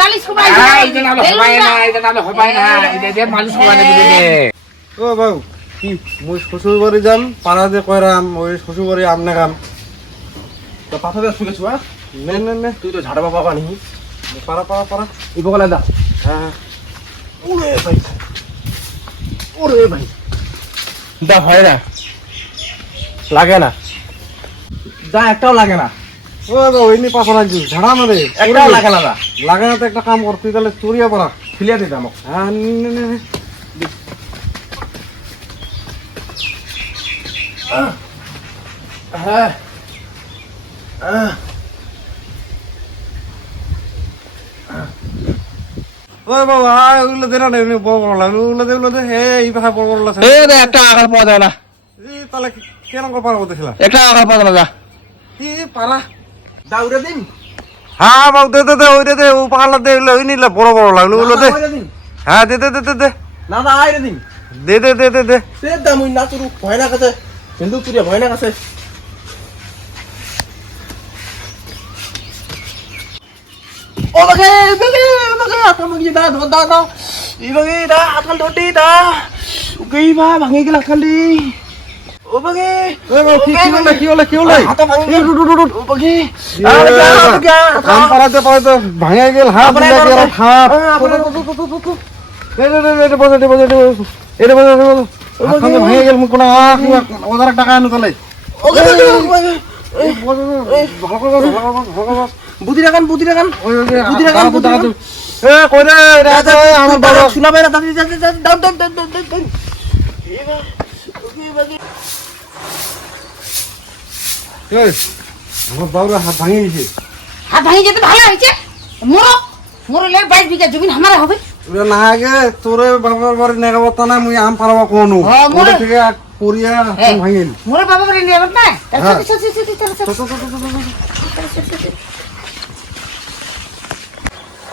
মালিশ হবাই না হবাই না মালিশ ও বাবু কি? মই শ্বশুর বাড়ি যাম পাড়া যে কয়রাম ওই শ্বশুর বাড়ি আমনে কাম তো নে নে নে। তুই তো ঝাড়া বাবা পানি পাড়া পাড়া পাড়া। এই বগলা দা। হ্যাঁ। ওরে ভাই। ওরে ভাই। দা হয় না। লাগে না। দা একটাও লাগে না। ও বাবু এমনি পাথর আনছি ঝাড়া না রে একটাও লাগে না দা। লাগে না তো একটা কাম কর তুই তাহলে চুরিয়া পাড়া ফিলিয়া দিতে আমাকে। হ্যাঁ হ্যাঁ। ও বাবু ওগুলো দে না রে, এমনি বড় বড় লাগে ওগুলো দে ওগুলো দে। হে এই ভাই বড় বড় লাগে এ দা একটা আকার পাওয়া যায় না। এই তাহলে কেন করে পারব দেখলা একটা আকার পাওয়া যায় না দা কি পারা দা উড়ে দিন। হ্যাঁ বাবু দে দে দে ওইটা দে ও পাহাড় দে ওগুলো ওই নিলে বড় বড় লাগল ওগুলো দে হ্যাঁ দে দে দে দে দে না দা আইরে দিন দে দে দে দে দে দা মুই না তোর ভয় না কাছে হিন্দু তুরিয়া ভয় না কাছে ও বাগে বাগে বাগে আপন বাগে দা দা দা দা ই বাগে দা আতকাল দটি দা উগেই বা ভাঙি গেল খালি ও বগি এ কি কি হলো আনো তালে ও বগি বুদিরা গান বুদিরা গান বুদিরা গান বুদিরা গান এ কই রে আমার বাবা শোনাবে আমার বাবার হাত ভাঙে গেছে হাত ভাঙে যেতে ভালো হয়েছে মোরো মোরলে বাইশ বিঘা জমিন আমার হবে ওরে না আগে তোরে বাবার বাড়ি নেগাবো তা না মুই আম পারবা কোনো হ্যাঁ, ওরে থেকে করিয়া হ্যাঁ। ভাঙিল মোরে বাবা বাড়ি নিয়ে না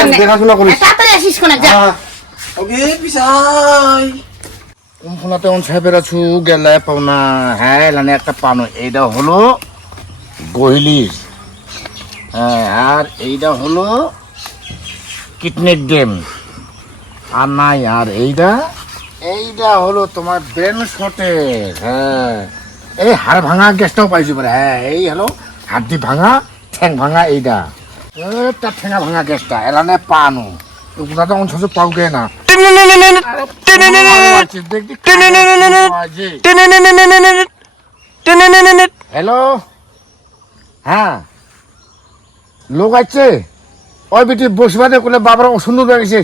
একটা। দেখাশোনা করিস। কোনফোনাতে অন সাহেবের আছু গেলে হ্যাঁ লানে পানো এইটা হলো গহিলির। হ্যাঁ আর এইটা হলো কিডনির ডেম আর নাই আর এইটা এইটা হলো তোমার ব্রেন শটের হ্যাঁ এই হাড় ভাঙা গ্যাসটাও পাইছি পরে। হ্যাঁ এই হলো হাড্ডি ভাঙা ঠ্যাং ভাঙা এইটা একটা ঠেঙা ভাঙা গ্যাসটা এলানে পানো। ওগুলা তো অঞ্চল পাও গে না। হ্যালো হ্যাঁ? লোক আছে ওই বেটি বসবাদে করলে বাবার অসুন্দর হয়ে গেছে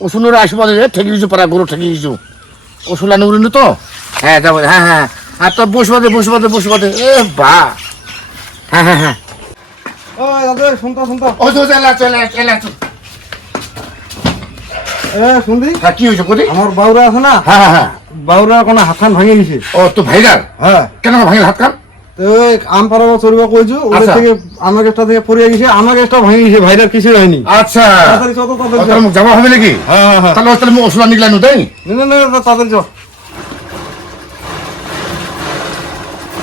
অসুন্দর আসবাদে ঠেকে দিছো পারা গরু ঠেকে দিছো। ওষুলা নুরিনি তো? হ্যাঁ যাব হ্যাঁ হ্যাঁ আর তোর বসবাদে বসবাদে বসবাদে। এ বা। হ্যাঁ হ্যাঁ হ্যাঁ ও দাদা শুনতা শুনতা। ও তো চলে চলে চলে এ শুনদি হ্যাঁ কি হয়েছে কোথায় আমার বাউরা আছে না? হ্যাঁ হ্যাঁ হ্যাঁ। বাউরা কোনো হাতখান ভাঙে গেছে ও তো ভাইরাল? হ্যাঁ। কেন ভাঙিল হাত কান? আম পারাবা চড়িবা কইছু ওদের আচ্ছা। থেকে আমার গাছটা থেকে পড়ে গেছে আমার গাছটা ভাঙে গেছে ভাইরার কিছু হয়নি। আচ্ছা। তাড়াতাড়ি চল তাড়াতাড়ি। মুখ জমা হবে নাকি? হ্যাঁ হ্যাঁ হ্যাঁ। তাহলে তাহলে মুখ ওষুধ নিগলাম তাই না না, তাড়াতাড়ি চল।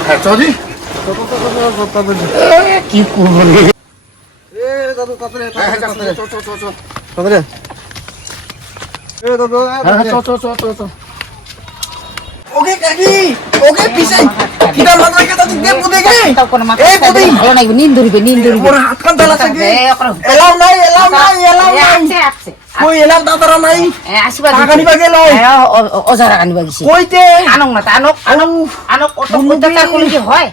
হ্যাঁ চৌধুরী কি করব? ওকে কাকি ওকে পিছাই কিটা মাথা কে? দাদু দে পুদে গে এই পুদে ভালো নাই নিন ধরিবে আনক না আনক আনক আনক হয়?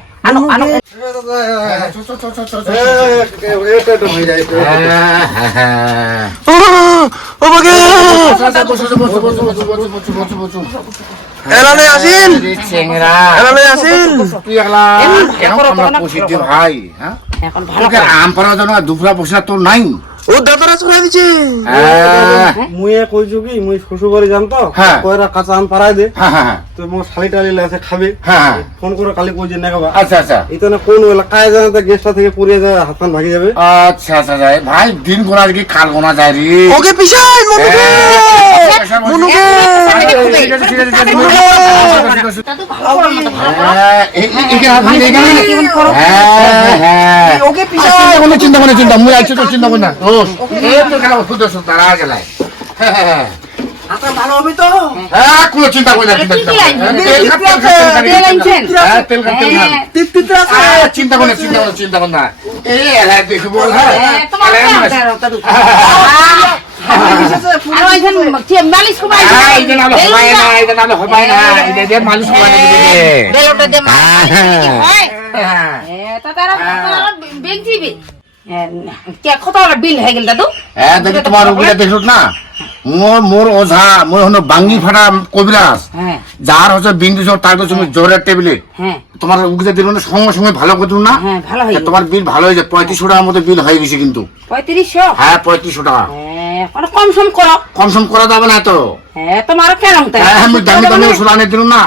হ্যাঁ? এখন আম পাড়ার জন্য দুপুরা পয়সা তো নাই। ও দাদারা ছড়াই দিছে। হ্যাঁ। মুই এ কইছো কি মুই শ্বশুর বাড়ি যাম তো। হ্যাঁ। কয়রা কাঁচা আম পাড়াই দে। হ্যাঁ হ্যাঁ তো মোর শালি টালি আছে খাবে। হ্যাঁ ফোন করে কালি কইছে নেগাবা আচ্ছা আচ্ছা। এটা না কোন এলাকায় জানে তো গেস্টটা থেকে পুড়িয়ে যায় হাত কান ভাগি যাবে। আচ্ছা আচ্ছা আচ্ছা। ভাই দিন গোনা কি কাল গোনা যায় রে। ওকে পিছাই মনুকে! মনুকে। না। হ্যাঁ। হ্যাঁ, হ্যাঁ। চিন্তা করো চিন্তা মুই আছি তো চিন্তা করো না। দোষ এই তো গেল খুদ তারা গেলাই হ্যাঁ হ্যাঁ, হ্যাঁ ভালো হবে তো হ্যাঁ কোনো চিন্তা করি চিন্তা করি না। হ্যাঁ। হ্যাঁ। চিন্তা করো না চিন্তা করো না, চিন্তা করো না এই এলাই দেখব হ্যাঁ হ্যাঁ? হ্যাঁ, মালিশ করে আইছে? হ্যাঁ, এই যে নাহলে হবাই না, এই যে নাহলে হবাই না, এই যে যে মালিশ করে দিবে দিবে। বেলুনটা দিয়ে মালিশ হয়? হ্যাঁ। এ, তা তারা তারা বেগ দিবে। বিল হয়ে গেল দাদু? হ্যাঁ দেখি তোমার রুগীটা দেখল না। মোর মোর ওঝা মোর হলো বাঙ্গি ফাটা কবিরাজ হ্যাঁ। যার হচ্ছে বিন্দু জ্বর তার কাছে তুমি জ্বরের টেবিলে হ্যাঁ। তোমার উগিতে দিল না সঙ্গে সঙ্গে ভালো করে না? হ্যাঁ ভালো হয়ে তোমার বিল ভালো পঁয়ত্রিশশো টাকার মতো বিল হয়ে গেছে কিন্তু। পঁয়ত্রিশশো হ্যাঁ পঁয়ত্রিশশো টাকা। কম সম করো কম সম করা যাবে না তো। হ্যাঁ তোমারও কেন আমি দামি দামি ওষুধ আনে দিল না